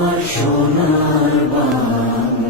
আমার সোনার বাংলা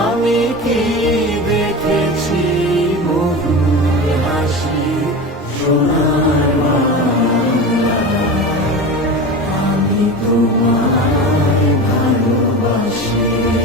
আমি কি দেখেছি মধুর হাসি সোনার আমি তোমায় ভালোবাসি।